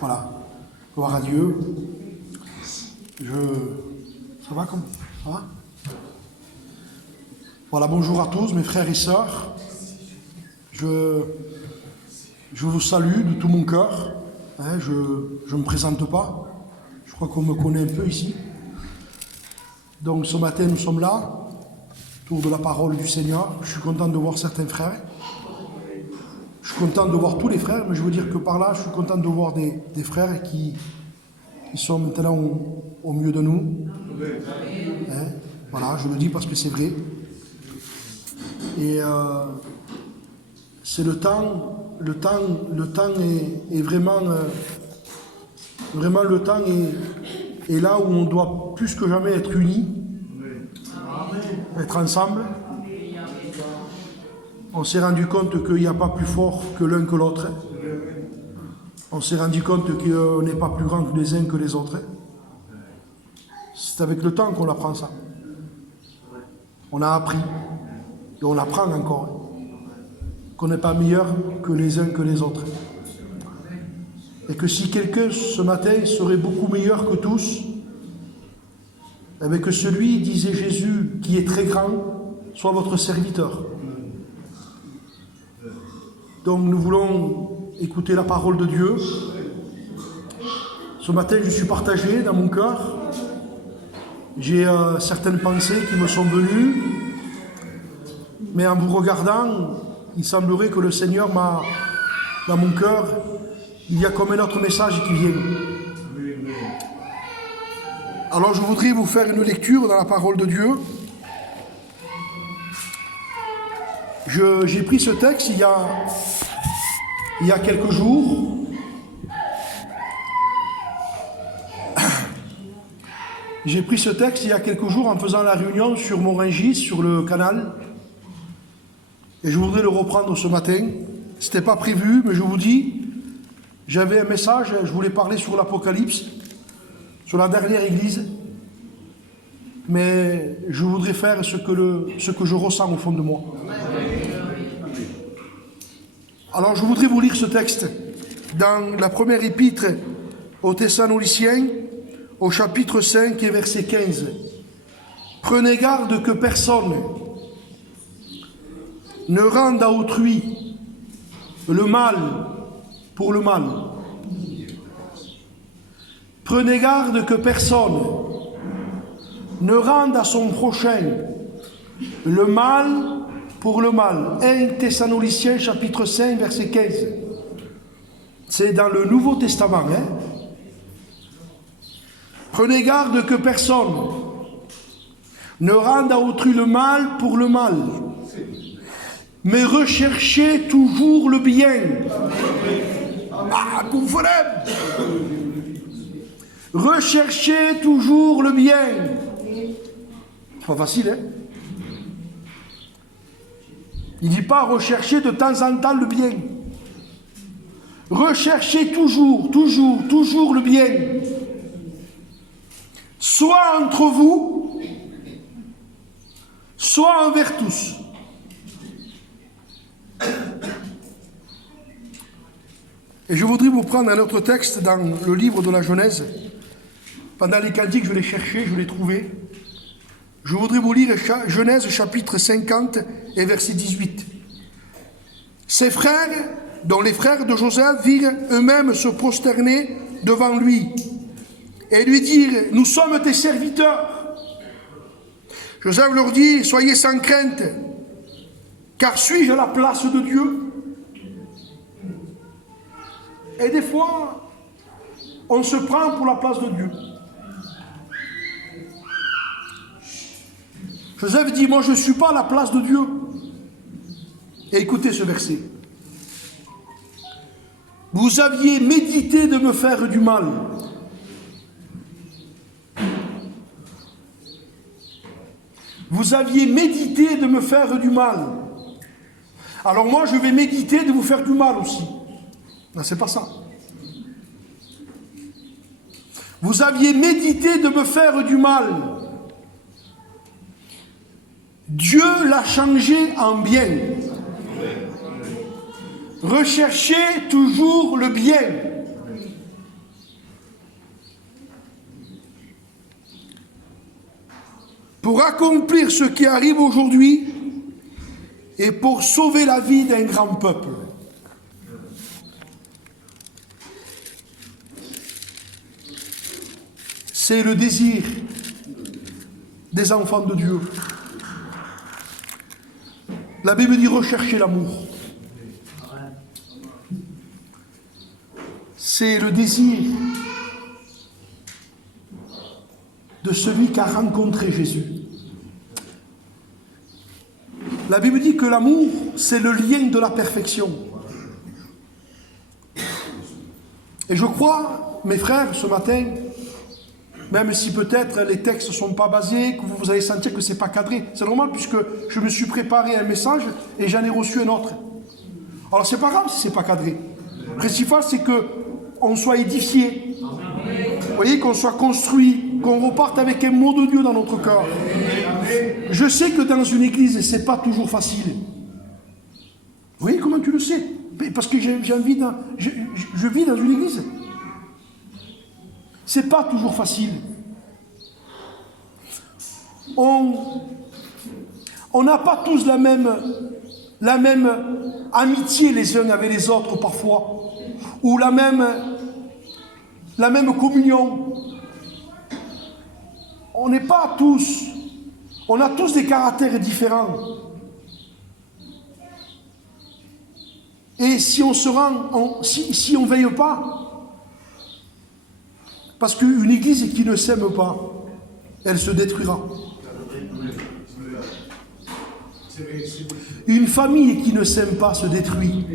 Voilà. Gloire à Dieu. Ça va comme ça va? Voilà, bonjour à tous, mes frères et sœurs. Je vous salue de tout mon cœur. Je ne me présente pas. Je crois qu'on me connaît un peu ici. Donc ce matin, nous sommes là, autour de la parole du Seigneur. Je suis content de voir certains frères. Je suis content de voir tous les frères, mais je veux dire que par là, je suis content de voir des frères qui sont maintenant au milieu de nous. Voilà, je le dis parce que c'est vrai. Et c'est le temps est vraiment, vraiment le temps est là où on doit plus que jamais être unis, être ensemble. On s'est rendu compte qu'il n'y a pas plus fort que l'un que l'autre. On s'est rendu compte qu'on n'est pas plus grand que les uns que les autres. C'est avec le temps qu'on apprend ça. On a appris, et on apprend encore, qu'on n'est pas meilleur que les uns que les autres. Et que si quelqu'un ce matin serait beaucoup meilleur que tous, eh bien que celui, disait Jésus, qui est très grand, soit votre serviteur. Donc nous voulons écouter la parole de Dieu. Ce matin, je suis partagé dans mon cœur. J'ai certaines pensées qui me sont venues. Mais en vous regardant, il semblerait que le Seigneur m'a, dans mon cœur, il y a comme un autre message qui vient. Alors je voudrais vous faire une lecture dans la parole de Dieu. J'ai pris ce texte il y a quelques jours. J'ai pris ce texte il y a quelques jours en faisant la réunion sur Morangis, sur le canal. Et je voudrais le reprendre ce matin. Ce n'était pas prévu, mais je vous dis, j'avais un message, je voulais parler sur l'Apocalypse, sur la dernière église. Mais je voudrais faire ce que je ressens au fond de moi. Alors je voudrais vous lire ce texte dans la première épître aux Thessaloniciens, au chapitre 5 et verset 15. Prenez garde que personne ne rende à autrui le mal pour le mal. Prenez garde que personne ne rende à son prochain le mal pour le mal. 1 Thessaloniciens chapitre 5 verset 15. C'est dans le Nouveau Testament. Prenez garde que personne ne rende à autrui le mal pour le mal, mais recherchez toujours le bien. Recherchez toujours le bien. C'est pas facile, Il ne dit pas rechercher de temps en temps le bien. Recherchez toujours le bien. Soit entre vous, soit envers tous. Et je voudrais vous prendre un autre texte dans le livre de la Genèse. Pendant les cantiques, je l'ai cherché, je l'ai trouvé. Je voudrais vous lire Genèse chapitre 50 et verset 18. Ses frères, dont les frères de Joseph, virent eux-mêmes se prosterner devant lui et lui dirent « Nous sommes tes serviteurs. » Joseph leur dit « Soyez sans crainte, car suis-je à la place de Dieu ?» Et des fois, on se prend pour la place de Dieu. Joseph dit, moi je ne suis pas à la place de Dieu. Et écoutez ce verset. Vous aviez médité de me faire du mal. Vous aviez médité de me faire du mal. Alors moi je vais méditer de vous faire du mal aussi. Non, c'est pas ça. Vous aviez médité de me faire du mal. Dieu l'a changé en bien. Recherchez toujours le bien. pour accomplir ce qui arrive aujourd'hui et pour sauver la vie d'un grand peuple. C'est le désir des enfants de Dieu. La Bible dit rechercher l'amour. C'est le désir de celui qui a rencontré Jésus. La Bible dit que l'amour, c'est le lien de la perfection. Et je crois, mes frères, ce matin, même si peut-être les textes ne sont pas basés, que vous allez sentir que ce n'est pas cadré. C'est normal puisque je me suis préparé un message et j'en ai reçu un autre. Alors c'est pas grave si ce n'est pas cadré. Le principal c'est qu'on soit édifié. Vous voyez, qu'on soit construit, qu'on reparte avec un mot de Dieu dans notre cœur. Je sais que dans une église, ce n'est pas toujours facile. Vous voyez comment tu le sais? Parce que je vis dans une église. C'est pas toujours facile. On n'a pas tous la même amitié les uns avec les autres parfois, ou la même communion. On a tous des caractères différents. Et si on se rend, si on ne veille pas, parce qu'une église qui ne s'aime pas, elle se détruira. Une famille qui ne s'aime pas se détruit.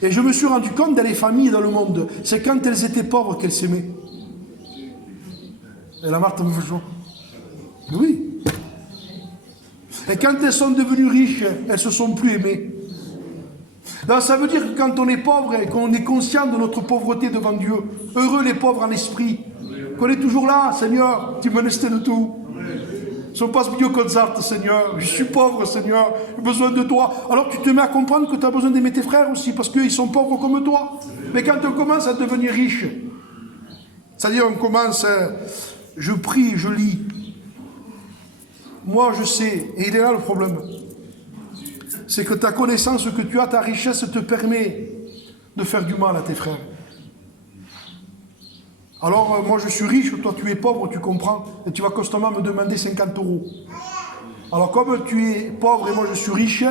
Et je me suis rendu compte dans les familles dans le monde, c'est quand elles étaient pauvres qu'elles s'aimaient. Et la Marthe me fait chaud. Oui. Et quand elles sont devenues riches, elles se sont plus aimées. Donc ça veut dire que quand on est pauvre et qu'on est conscient de notre pauvreté devant Dieu, heureux les pauvres en esprit, qu'on est toujours là, Seigneur, tu me laisses de tout. Je ne passe mieux que ça, Seigneur, je suis pauvre, Seigneur, j'ai besoin de toi. Alors tu te mets à comprendre que tu as besoin d'aimer tes frères aussi, parce qu'ils sont pauvres comme toi. Mais quand on commence à devenir riche, c'est-à-dire on commence, je prie, je lis, moi je sais, et il est là le problème. C'est que ta connaissance que tu as, ta richesse te permet de faire du mal à tes frères. Alors, moi je suis riche, toi tu es pauvre, tu comprends, et tu vas constamment me demander 50 €. Alors, comme tu es pauvre et moi je suis riche,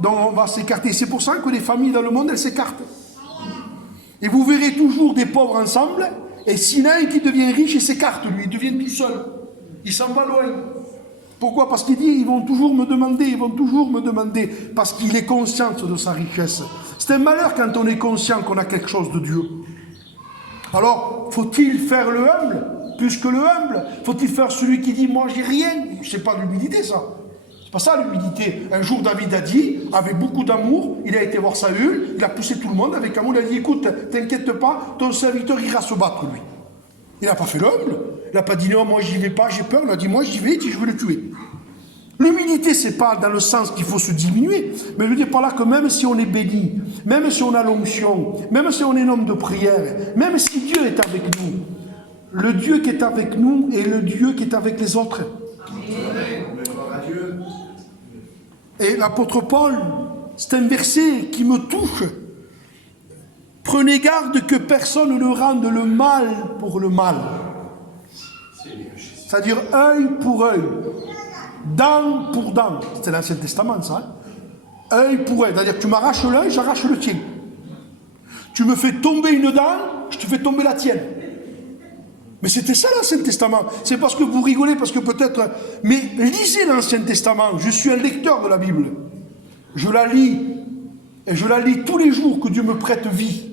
donc on va s'écarter. C'est pour ça que les familles dans le monde, elles s'écartent. Et vous verrez toujours des pauvres ensemble, et s'il y en a un qui devient riche, il s'écarte, lui, il devient tout seul. Il s'en va loin. Pourquoi? Parce qu'il dit, ils vont toujours me demander, parce qu'il est conscient de sa richesse. C'est un malheur quand on est conscient qu'on a quelque chose de Dieu. Alors, faut-il faire le humble plus que le humble? Faut-il faire celui qui dit, moi j'ai rien? C'est pas l'humilité ça. C'est pas ça l'humilité. Un jour David a dit, avec beaucoup d'amour, il a été voir Saül, il a poussé tout le monde avec amour, il a dit, écoute, t'inquiète pas, ton serviteur ira se battre lui. Il n'a pas fait l'humble. Il n'a pas dit non, moi j'y vais pas, j'ai peur. Il a dit moi j'y vais, je vais le tuer. L'humilité, c'est pas dans le sens qu'il faut se diminuer, mais je veux dire par là que même si on est béni, même si on a l'onction, même si on est un homme de prière, même si Dieu est avec nous, le Dieu qui est avec nous est le Dieu qui est avec les autres. Et l'apôtre Paul, c'est un verset qui me touche. Prenez garde que personne ne rende le mal pour le mal. C'est-à-dire œil pour œil, dent pour dent. C'était l'Ancien Testament, ça. Hein? Œil pour œil. C'est-à-dire que tu m'arraches l'œil, j'arrache le tien. Tu me fais tomber une dent, je te fais tomber la tienne. Mais c'était ça l'Ancien Testament. C'est parce que vous rigolez, parce que peut-être... Mais lisez l'Ancien Testament. Je suis un lecteur de la Bible. Je la lis. Et je la lis tous les jours que Dieu me prête vie.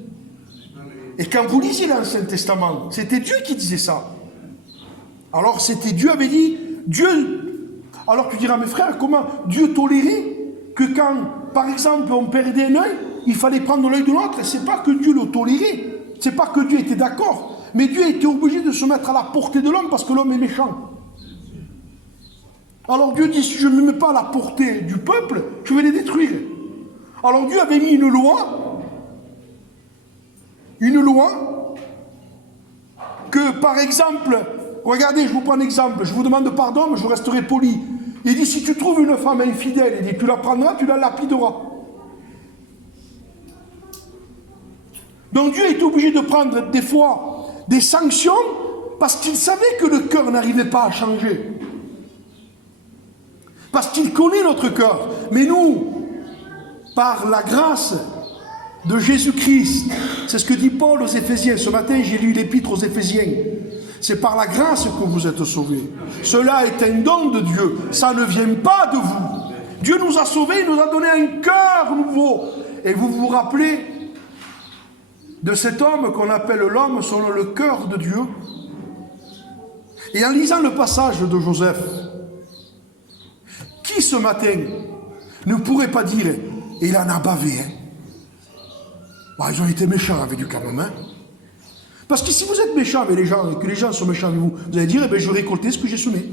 Et quand vous lisez l'Ancien Testament, c'était Dieu qui disait ça. Alors c'était Dieu avait dit, Dieu... Alors tu diras, mes frères, comment Dieu tolérait que quand, par exemple, on perdait un œil, il fallait prendre l'œil de l'autre. Et c'est pas que Dieu le tolérait. C'est pas que Dieu était d'accord. Mais Dieu était obligé de se mettre à la portée de l'homme parce que l'homme est méchant. Alors Dieu dit, si je ne me mets pas à la portée du peuple, je vais les détruire. Alors Dieu avait mis une loi que, par exemple, regardez, je vous prends un exemple, je vous demande pardon, mais je resterai poli. Il dit, si tu trouves une femme infidèle, il dit, tu la prendras, tu la lapideras. Donc Dieu est obligé de prendre des fois des sanctions parce qu'il savait que le cœur n'arrivait pas à changer. Parce qu'il connaît notre cœur. Mais nous, par la grâce de Jésus-Christ, c'est ce que dit Paul aux Éphésiens. Ce matin, j'ai lu l'épître aux Éphésiens. C'est par la grâce que vous êtes sauvés. Cela est un don de Dieu. Ça ne vient pas de vous. Dieu nous a sauvés, il nous a donné un cœur nouveau. Et vous vous rappelez de cet homme qu'on appelle l'homme selon le cœur de Dieu. Et en lisant le passage de Joseph, qui ce matin ne pourrait pas dire, il en a bavé, hein? Bah, ils ont été méchants avec lui quand même, hein? Parce que si vous êtes méchant avec les gens et que les gens sont méchants avec vous, vous allez dire, eh bien, je vais récolter ce que j'ai semé.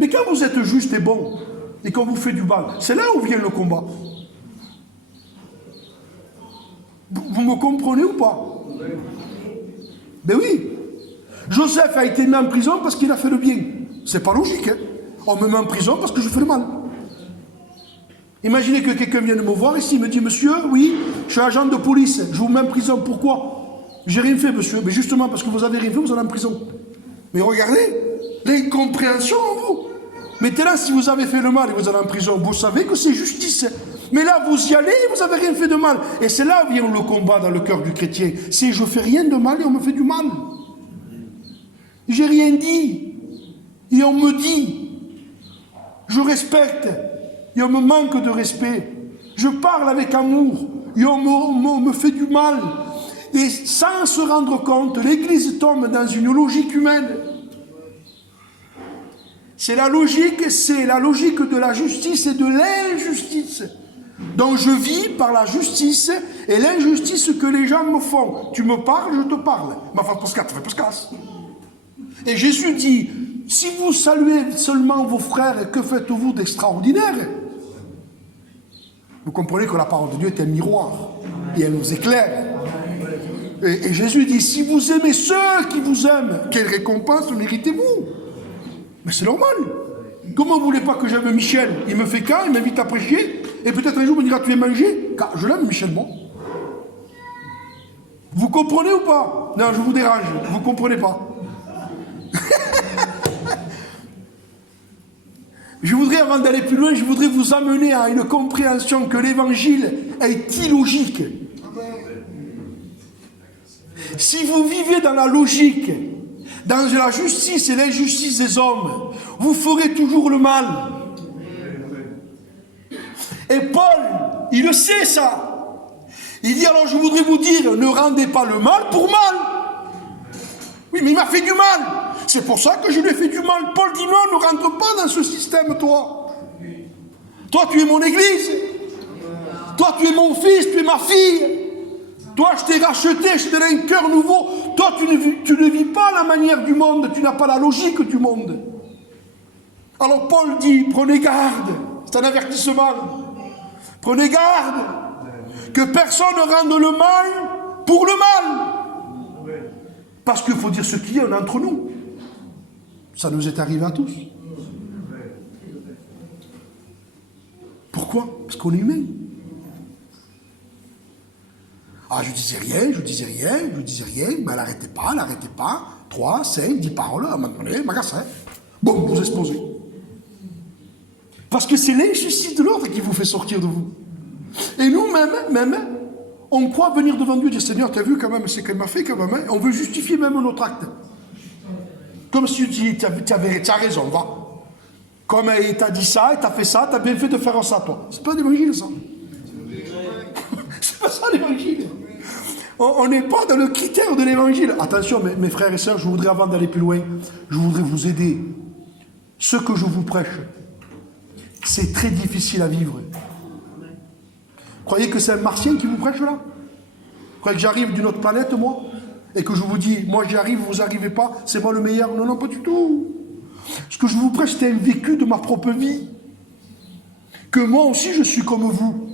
Mais quand vous êtes juste et bon, et qu'on vous fait du mal, c'est là où vient le combat. Vous me comprenez ou pas? Ben oui. Joseph a été mis en prison parce qu'il a fait le bien. C'est pas logique, hein? On me met en prison parce que je fais le mal. Imaginez que quelqu'un vienne me voir ici, me dit, monsieur, oui, je suis agent de police, je vous mets en prison, pourquoi? J'ai rien fait, monsieur. Mais justement, parce que vous avez rien fait, vous allez en prison. Mais regardez, l'incompréhension en vous. Maintenant, si vous avez fait le mal et vous allez en prison, vous savez que c'est justice. Mais là, vous y allez et vous n'avez rien fait de mal. Et c'est là où vient le combat dans le cœur du chrétien. C'est je fais rien de mal et on me fait du mal. J'ai rien dit. Et on me dit. Je respecte. Et on me manque de respect. Je parle avec amour. Et on me fait du mal. Et sans se rendre compte, l'Église tombe dans une logique humaine. C'est la logique de la justice et de l'injustice. Donc je vis par la justice et l'injustice que les gens me font. Tu me parles, je te parle. Ma femme fait casse. Et Jésus dit, si vous saluez seulement vos frères, que faites-vous d'extraordinaire? Vous comprenez que la parole de Dieu est un miroir et elle nous éclaire. Et Jésus dit, si vous aimez ceux qui vous aiment, quelle récompense méritez-vous? Mais c'est normal. Comment vous voulez pas que j'aime Michel? Il me fait cas, il m'invite à prêcher, et peut-être un jour il me dira, tu es mangé? Car je l'aime, Michel, moi. Vous comprenez ou pas? Non, je vous dérange, vous comprenez pas. Je voudrais, avant d'aller plus loin, je voudrais vous amener à une compréhension que l'évangile est illogique. Si vous vivez dans la logique, dans la justice et l'injustice des hommes, vous ferez toujours le mal. Et Paul, il le sait ça. Il dit, alors je voudrais vous dire, ne rendez pas le mal pour mal. Oui, mais il m'a fait du mal. C'est pour ça que je lui ai fait du mal. Paul dit, non, ne rentre pas dans ce système, toi. Toi, tu es mon église. Toi, tu es mon fils, tu es ma fille. Toi, je t'ai racheté, je t'ai donné un cœur nouveau. Toi, tu ne vis pas la manière du monde, tu n'as pas la logique du monde. Alors Paul dit, prenez garde, c'est un avertissement. Prenez garde que personne ne rende le mal pour le mal. Parce qu'il faut dire ce qu'il y a entre nous. Ça nous est arrivé à tous. Pourquoi? Parce qu'on est humain. Ah, je disais rien, mais elle n'arrêtait pas. 3, 5, 10 paroles, à un moment donné, magasin. Bon, vous explosez. Parce que c'est l'injustice de l'autre qui vous fait sortir de vous. Et nous, même, on croit venir devant Dieu et dire, Seigneur, tu as vu quand même ce qu'elle m'a fait quand même, hein? On veut justifier même notre acte. Comme si tu dis, tu as raison, va. Comme il t'a dit ça, il t'a fait ça, tu as bien fait de faire ça, toi. C'est pas l'évangile, ça. C'est pas ça l'évangile. On n'est pas dans le critère de l'évangile. Attention, mes frères et sœurs, je voudrais, avant d'aller plus loin, je voudrais vous aider. Ce que je vous prêche, c'est très difficile à vivre. Croyez que c'est un martien qui vous prêche là? Croyez que j'arrive d'une autre planète, moi? Et que je vous dis, moi j'y arrive, vous n'arrivez pas, c'est moi le meilleur? Non, pas du tout. Ce que je vous prêche, c'est un vécu de ma propre vie. Que moi aussi, je suis comme vous.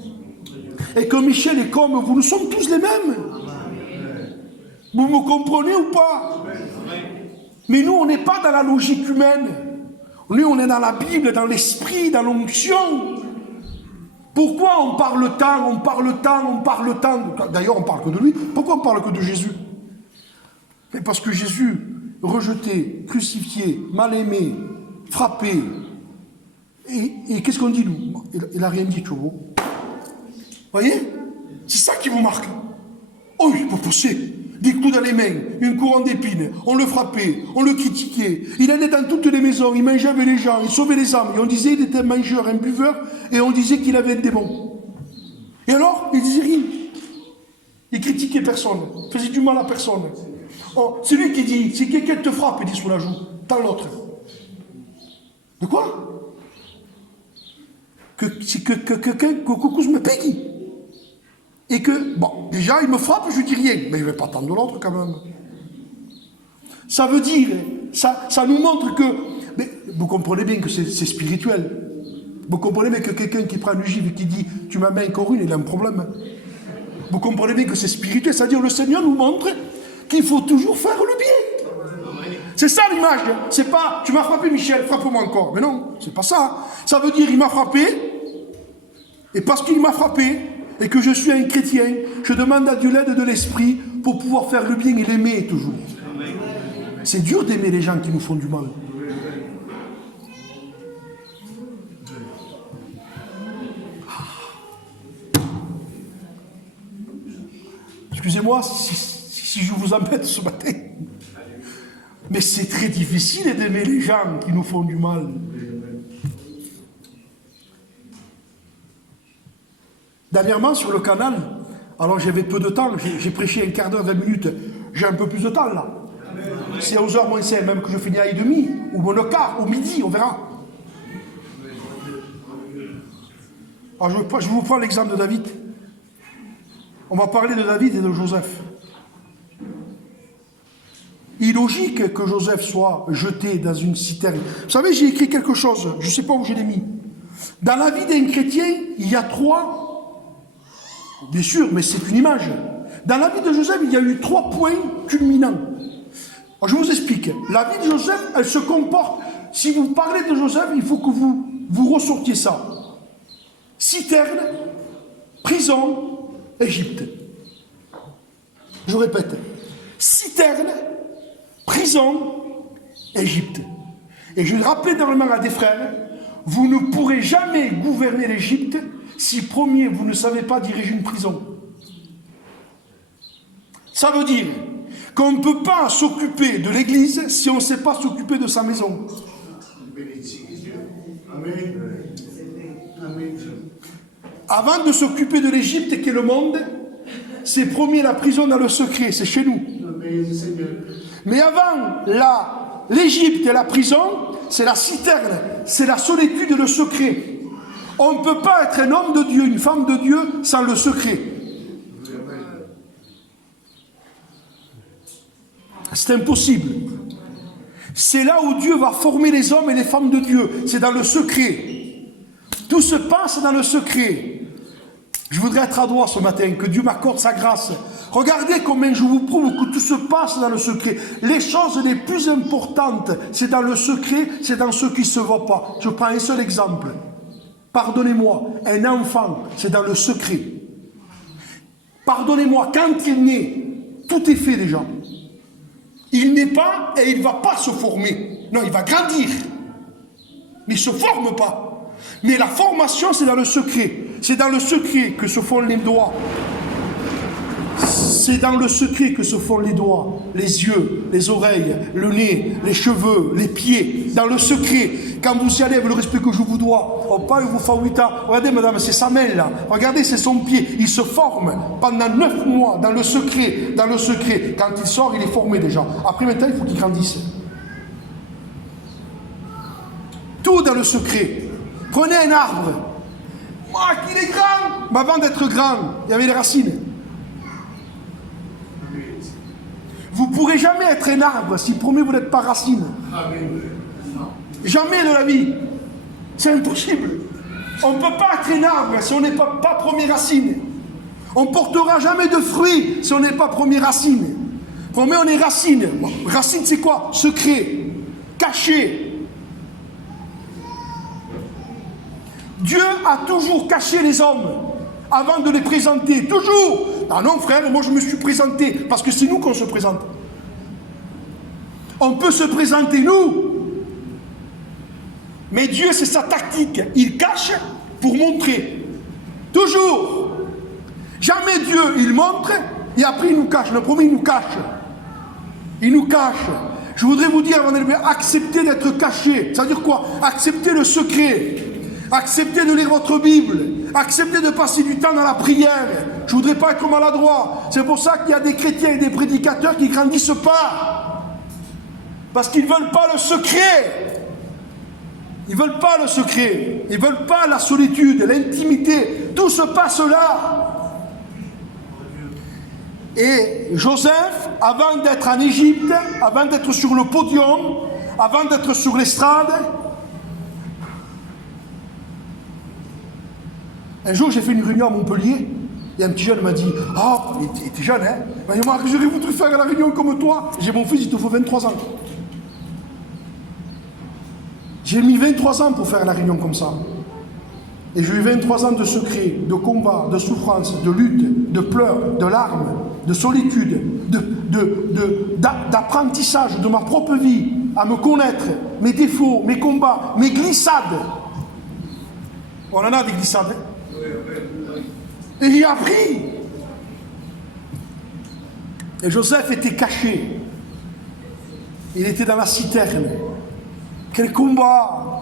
Et que Michel est comme vous. Nous sommes tous les mêmes. Vous me comprenez ou pas? Mais nous, on n'est pas dans la logique humaine. Nous, on est dans la Bible, dans l'esprit, dans l'onction. Pourquoi on parle tant, on parle tant, on parle tant? D'ailleurs, on parle que de lui. Pourquoi on parle que de Jésus? Mais parce que Jésus, rejeté, crucifié, mal aimé, frappé, et qu'est-ce qu'on dit, nous? Il n'a rien dit, tu vois. Vous voyez? C'est ça qui vous marque. Oh, il peut pousser. Des clous dans les mains, une couronne d'épines, on le frappait, on le critiquait. Il allait dans toutes les maisons, il mangeait avec les gens, il sauvait les âmes. Et on disait qu'il était un mangeur, un buveur, et on disait qu'il avait un démon. Et alors, il disait rien. Il critiquait personne, il faisait du mal à personne. Oh, c'est lui qui dit, si quelqu'un te frappe, il dit sur la joue, tends l'autre. De quoi? Que coucou me paye. Et que, bon, déjà, il me frappe, je ne dis rien. Mais je ne vais pas tendre l'autre, quand même. Ça veut dire, ça nous montre que... Mais vous comprenez bien que c'est spirituel. Vous comprenez bien que quelqu'un qui prend une gifle et qui dit « tu m'as mis encore une », il a un problème. Vous comprenez bien que c'est spirituel. C'est-à-dire, le Seigneur nous montre qu'il faut toujours faire le bien. C'est ça l'image. C'est pas « tu m'as frappé, Michel, frappe-moi encore ». Mais non, c'est pas ça. Ça veut dire « il m'a frappé ». Et parce qu'il m'a frappé... et que je suis un chrétien, je demande à Dieu l'aide de l'esprit pour pouvoir faire le bien et l'aimer toujours. C'est dur d'aimer les gens qui nous font du mal. Excusez-moi si je vous embête ce matin, mais c'est très difficile d'aimer les gens qui nous font du mal. Dernièrement, sur le canal, alors j'avais peu de temps, j'ai prêché un quart d'heure, 20 minutes, j'ai un peu plus de temps là. C'est à 11h moins 5, même que je finis à 1h30, ou moins le quart, au midi, on verra. Alors je vous prends l'exemple de David. On va parler de David et de Joseph. Il est logique que Joseph soit jeté dans une citerne. Vous savez, j'ai écrit quelque chose, je ne sais pas où je l'ai mis. Dans la vie d'un chrétien, il y a 3... Bien sûr, mais c'est une image. Dans la vie de Joseph, il y a eu 3 points culminants. Alors, je vous explique. La vie de Joseph, elle se comporte... Si vous parlez de Joseph, il faut que vous ressortiez ça. Citerne, prison, Égypte. Je répète. Citerne, prison, Égypte. Et je rappelle énormément à des frères, vous ne pourrez jamais gouverner l'Égypte si, premier, vous ne savez pas diriger une prison. Ça veut dire qu'on ne peut pas s'occuper de l'Église si on ne sait pas s'occuper de sa maison. Avant de s'occuper de l'Égypte, qui est le monde, c'est premier la prison dans le secret, c'est chez nous. Mais avant l'Égypte et la prison, c'est la citerne, c'est la solitude et le secret. On ne peut pas être un homme de Dieu, une femme de Dieu, sans le secret. C'est impossible. C'est là où Dieu va former les hommes et les femmes de Dieu. C'est dans le secret. Tout se passe dans le secret. Je voudrais être à droit ce matin, que Dieu m'accorde sa grâce. Regardez combien je vous prouve que tout se passe dans le secret. Les choses les plus importantes, c'est dans le secret, c'est dans ce qui ne se voit pas. Je prends un seul exemple. Pardonnez-moi, un enfant, c'est dans le secret. Pardonnez-moi, quand il naît, tout est fait déjà. Il n'est pas et il ne va pas se former. Non, il va grandir. Mais il ne se forme pas. Mais la formation, c'est dans le secret. C'est dans le secret que se font les doigts. C'est dans le secret que se font les doigts, les yeux, les oreilles, le nez, les cheveux, les pieds. Dans le secret. Quand vous y allez avec le respect que je vous dois, oh, pas il vous fait 8 ans. Regardez, madame, c'est sa main là. Regardez, c'est son pied. Il se forme pendant 9 mois dans le secret. Dans le secret. Quand il sort, il est formé déjà. Après, maintenant, il faut qu'il grandisse. Tout dans le secret. Prenez un arbre. Moi, qu'il est grand. Mais avant d'être grand, il y avait les racines. Vous ne pourrez jamais être un arbre si, premier, vous n'êtes pas racine. Jamais de la vie. C'est impossible. On ne peut pas être un arbre si on n'est pas première racine. On ne portera jamais de fruits si on n'est pas première racine. Premier, on est racine. Racine, c'est quoi? Secret, caché. Dieu a toujours caché les hommes avant de les présenter. Toujours. Ah non, frère, moi je me suis présenté. Parce que c'est nous qu'on se présente. On peut se présenter, nous. Mais Dieu, c'est sa tactique. Il cache pour montrer. Toujours. Jamais Dieu, il montre et après il nous cache. Le premier, il nous cache. Il nous cache. Je voudrais vous dire, avant d'aller, acceptez d'être caché. Ça veut dire quoi? Acceptez le secret. Acceptez de lire votre Bible. Acceptez de passer du temps dans la prière. Je ne voudrais pas être maladroit. C'est pour ça qu'il y a des chrétiens et des prédicateurs qui ne grandissent pas. Parce qu'ils ne veulent pas le secret. Ils ne veulent pas le secret. Ils ne veulent pas la solitude, l'intimité. Tout se passe là. Et Joseph, avant d'être en Égypte, avant d'être sur le podium, avant d'être sur l'estrade, un jour j'ai fait une réunion à Montpellier, et un petit jeune m'a dit « Ah, il était jeune, hein ?» Il m'a dit « Marc, j'aurais voulu faire la réunion comme toi. » J'ai mon fils, il te faut 23 ans. J'ai mis 23 ans pour faire la réunion comme ça. Et j'ai eu 23 ans de secrets, de combats, de souffrances, de luttes, de pleurs, de larmes, de solitude, d'apprentissage de ma propre vie, à me connaître, mes défauts, mes combats, mes glissades. On en a des glissades. Hein? Et j'ai appris. Et Joseph était caché. Il était dans la citerne. Quel combat!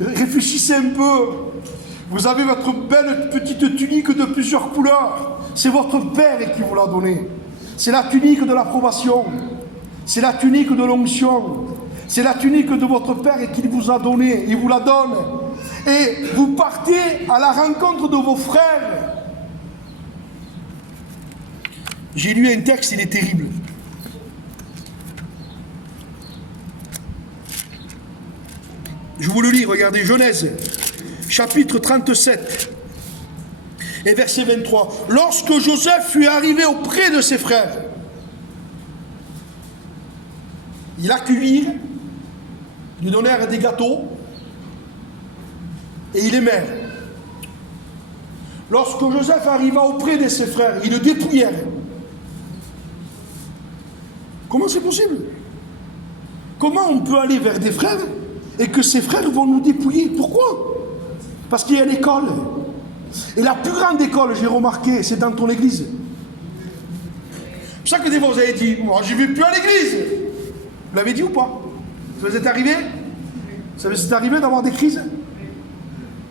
Réfléchissez un peu. Vous avez votre belle petite tunique de plusieurs couleurs. C'est votre Père qui vous l'a donnée. C'est la tunique de l'approbation. C'est la tunique de l'onction. C'est la tunique de votre Père qu'il vous a donnée. Il vous la donne. Et vous partez à la rencontre de vos frères. J'ai lu un texte, il est terrible. Je vous le lis, regardez, Genèse, chapitre 37, et verset 23. Lorsque Joseph fut arrivé auprès de ses frères, il accueillirent, lui donnèrent des gâteaux, et il aimèrent. Lorsque Joseph arriva auprès de ses frères, ils le dépouillèrent. Comment c'est possible? Comment on peut aller vers des frères et que ces frères vont nous dépouiller? Pourquoi? Parce qu'il y a l'école. Et la plus grande école, j'ai remarqué, c'est dans ton église. C'est pour ça que des fois vous avez dit, moi je ne vais plus à l'église. Vous l'avez dit ou pas? Ça vous est arrivé? Ça vous est arrivé d'avoir des crises?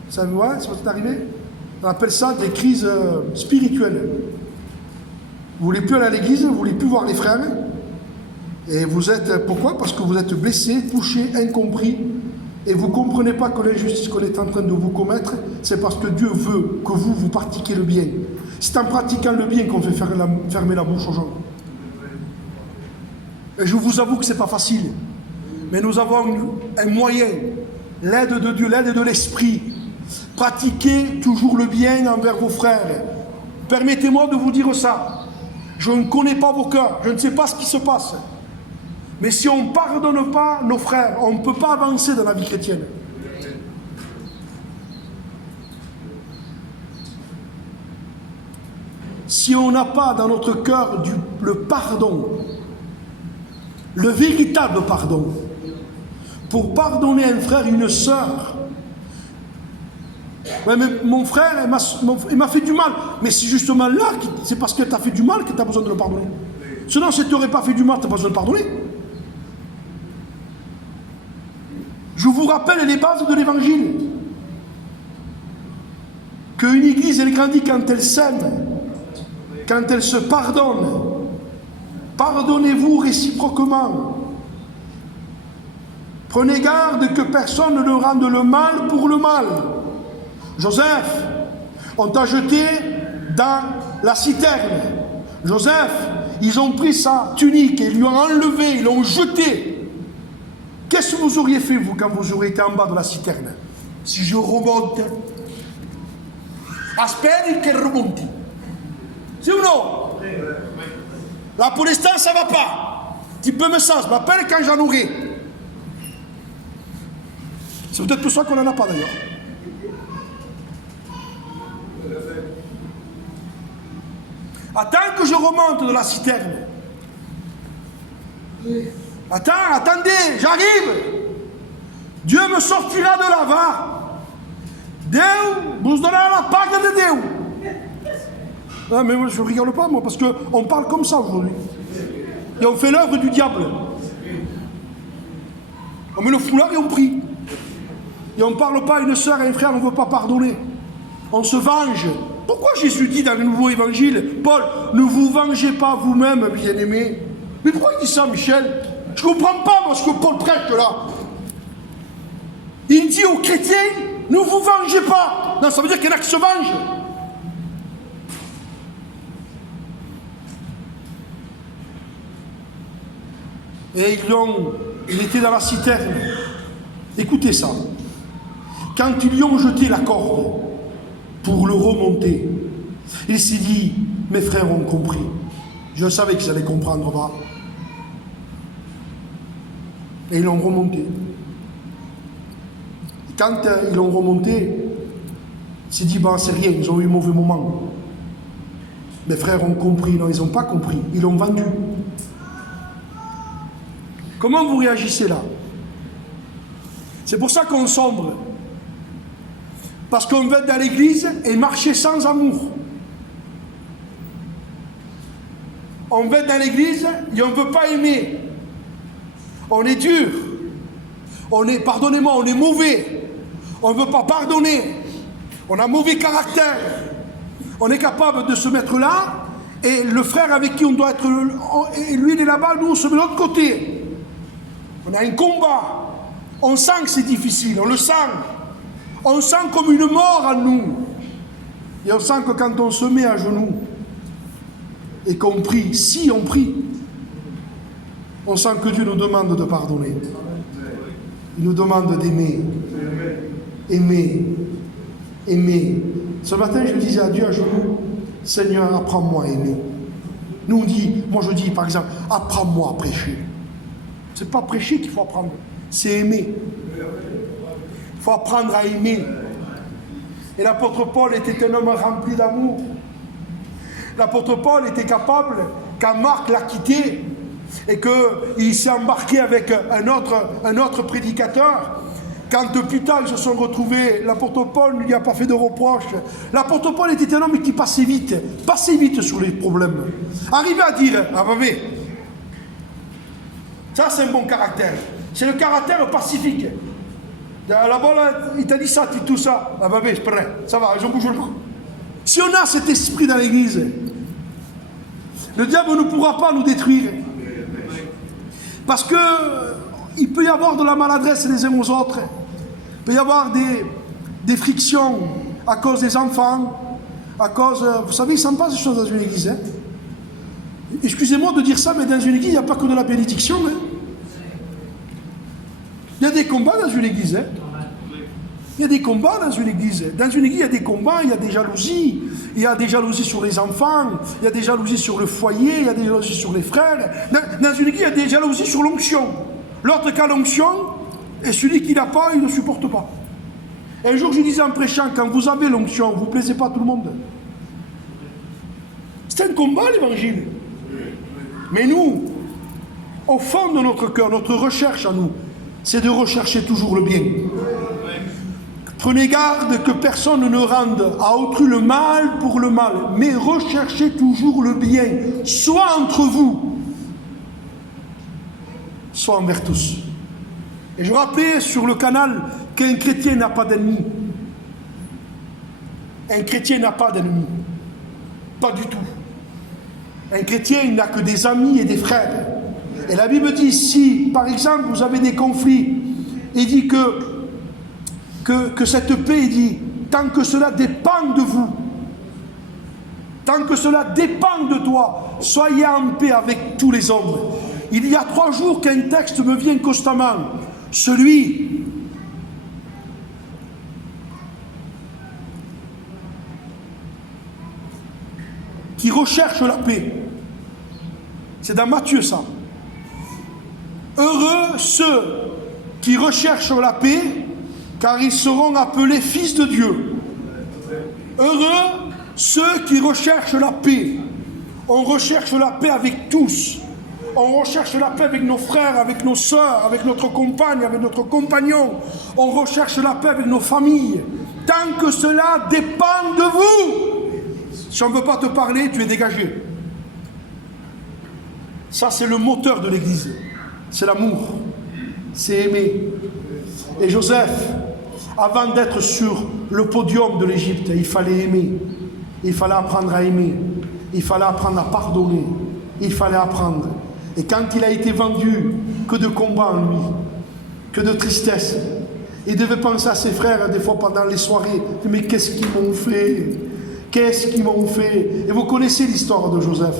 Ça vous est arrivé? On appelle ça des crises spirituelles. Vous ne voulez plus aller à l'église, vous ne voulez plus voir les frères. Et vous êtes, pourquoi? Parce que vous êtes blessé, touché, incompris. Et vous ne comprenez pas que l'injustice qu'on est en train de vous commettre, c'est parce que Dieu veut que vous pratiquiez le bien. C'est en pratiquant le bien qu'on fait fermer la bouche aux gens. Et je vous avoue que ce n'est pas facile. Mais nous avons un moyen, l'aide de Dieu, l'aide de l'Esprit. Pratiquez toujours le bien envers vos frères. Permettez-moi de vous dire ça. Je ne connais pas vos cœurs, je ne sais pas ce qui se passe. Mais si on ne pardonne pas nos frères, on ne peut pas avancer dans la vie chrétienne. Si on n'a pas dans notre cœur le pardon, le véritable pardon, pour pardonner un frère, une sœur. Ouais, mais mon frère, il m'a fait du mal. Mais c'est justement là, c'est parce que tu as fait du mal que tu as besoin de le pardonner. Sinon, si tu n'aurais pas fait du mal, tu n'as pas besoin de le pardonner. Je vous rappelle les bases de l'évangile. Qu'une église, elle grandit quand elle s'aime, quand elle se pardonne. Pardonnez-vous réciproquement. Prenez garde que personne ne rende le mal pour le mal. Joseph, on t'a jeté dans la citerne. Joseph, ils ont pris sa tunique et lui ont enlevé, ils l'ont jeté. Qu'est-ce que vous auriez fait, vous, quand vous auriez été en bas de la citerne? Si je remonte, asperi che remonti. C'est ou non? Là, pour l'instant, ça va pas. Tu peux me sens, m'appelle quand j'en aurai. C'est peut-être pour ça qu'on n'en a pas d'ailleurs. Attends que je remonte de la citerne. Attendez, j'arrive. Dieu me sortira de là-bas. Dieu vous donnera la pague de Dieu. Non, mais moi, je ne rigole pas, moi, parce qu'on parle comme ça aujourd'hui. Et on fait l'œuvre du diable. On met le foulard et on prie. Et on ne parle pas à une sœur et un frère, on ne veut pas pardonner. On se venge. Pourquoi Jésus dit dans le Nouveau Évangile, Paul, ne vous vengez pas vous-même, bien-aimés? Mais pourquoi il dit ça, Michel? Je ne comprends pas, moi, ce que Paul prête là. Il dit aux chrétiens, ne vous vengez pas. Non, ça veut dire qu'il y en a qui se vengent. Et il était dans la citerne. Écoutez ça. Quand ils lui ont jeté la corde pour le remonter, il s'est dit, mes frères ont compris. Je savais qu'ils allaient comprendre, va. Et ils l'ont remonté. Et quand ils l'ont remonté, il s'est dit, ben c'est rien, ils ont eu un mauvais moment. Mes frères ont compris. Non, ils n'ont pas compris. Ils l'ont vendu. Comment vous réagissez là? C'est pour ça qu'on sombre. Parce qu'on veut être dans l'église et marcher sans amour. On veut être dans l'église et on ne veut pas aimer. On est dur. Pardonnez-moi, on est mauvais. On ne veut pas pardonner. On a mauvais caractère. On est capable de se mettre là et le frère avec qui on doit être, et lui il est là-bas, nous on se met de l'autre côté. On a un combat. On sent que c'est difficile, on le sent. On sent comme une mort en nous. Et on sent que quand on se met à genoux et qu'on prie, si on prie, on sent que Dieu nous demande de pardonner. Il nous demande d'aimer. Aimer. Aimer. Ce matin, je disais à Dieu à genoux, Seigneur, apprends-moi à aimer. Nous, moi je dis par exemple, apprends-moi à prêcher. C'est pas prêcher qu'il faut apprendre, c'est aimer. Il faut apprendre à aimer. Et l'apôtre Paul était un homme rempli d'amour. L'apôtre Paul était capable, quand Marc l'a quitté, et qu'il s'est embarqué avec un autre prédicateur, quand plus tard ils se sont retrouvés, l'apôtre Paul ne lui a pas fait de reproches. L'apôtre Paul était un homme qui passait vite sur les problèmes. Arrivait à dire, ah bah mais, ça c'est un bon caractère. C'est le caractère pacifique. Là-bas, il t'a dit ça, tout ça. Ah bah mais, c'est prêt, ça va, ils ont bougé le bras. Si on a cet esprit dans l'église, le diable ne pourra pas nous détruire. Parce que il peut y avoir de la maladresse les uns aux autres. Il peut y avoir des frictions à cause des enfants, à cause... Vous savez, il s'en passe des choses dans une église. Hein. Excusez-moi de dire ça, mais dans une église, il n'y a pas que de la bénédiction. Hein. Il y a des combats dans une église. Hein. Il y a des combats dans une église. Dans une église, il y a des combats, il y a des jalousies. Il y a des jalousies sur les enfants, il y a des jalousies sur le foyer, il y a des jalousies sur les frères. Dans une église, il y a des jalousies sur l'onction. L'autre qui a l'onction, et celui qui n'a pas, il ne supporte pas. Un jour, je disais en prêchant, quand vous avez l'onction, vous ne plaisez pas à tout le monde. C'est un combat, l'évangile. Mais nous, au fond de notre cœur, notre recherche à nous, c'est de rechercher toujours le bien. Prenez garde que personne ne rende à autrui le mal pour le mal, mais recherchez toujours le bien, soit entre vous, soit envers tous. Et je rappelais sur le canal qu'un chrétien n'a pas d'ennemi. Un chrétien n'a pas d'ennemi. Pas du tout. Un chrétien, il n'a que des amis et des frères. Et la Bible dit, si, par exemple, vous avez des conflits, il dit que cette paix, il dit, tant que cela dépend de vous, tant que cela dépend de toi, soyez en paix avec tous les hommes. Il y a 3 jours qu'un texte me vient constamment, celui qui recherche la paix C'est dans Matthieu ça. Heureux ceux qui recherchent la paix, car ils seront appelés fils de Dieu. Heureux ceux qui recherchent la paix. On recherche la paix avec tous. On recherche la paix avec nos frères, avec nos sœurs, avec notre compagne, avec notre compagnon. On recherche la paix avec nos familles. Tant que cela dépend de vous. Si on ne veut pas te parler, tu es dégagé. Ça, c'est le moteur de l'Église. C'est l'amour. C'est aimer. Et Joseph, avant d'être sur le podium de l'Égypte, il fallait aimer. Il fallait apprendre à aimer. Il fallait apprendre à pardonner. Il fallait apprendre. Et quand il a été vendu, que de combats en lui, que de tristesse. Il devait penser à ses frères des fois pendant les soirées. Mais qu'est-ce qu'ils m'ont fait? Qu'est-ce qu'ils m'ont fait? Et vous connaissez l'histoire de Joseph,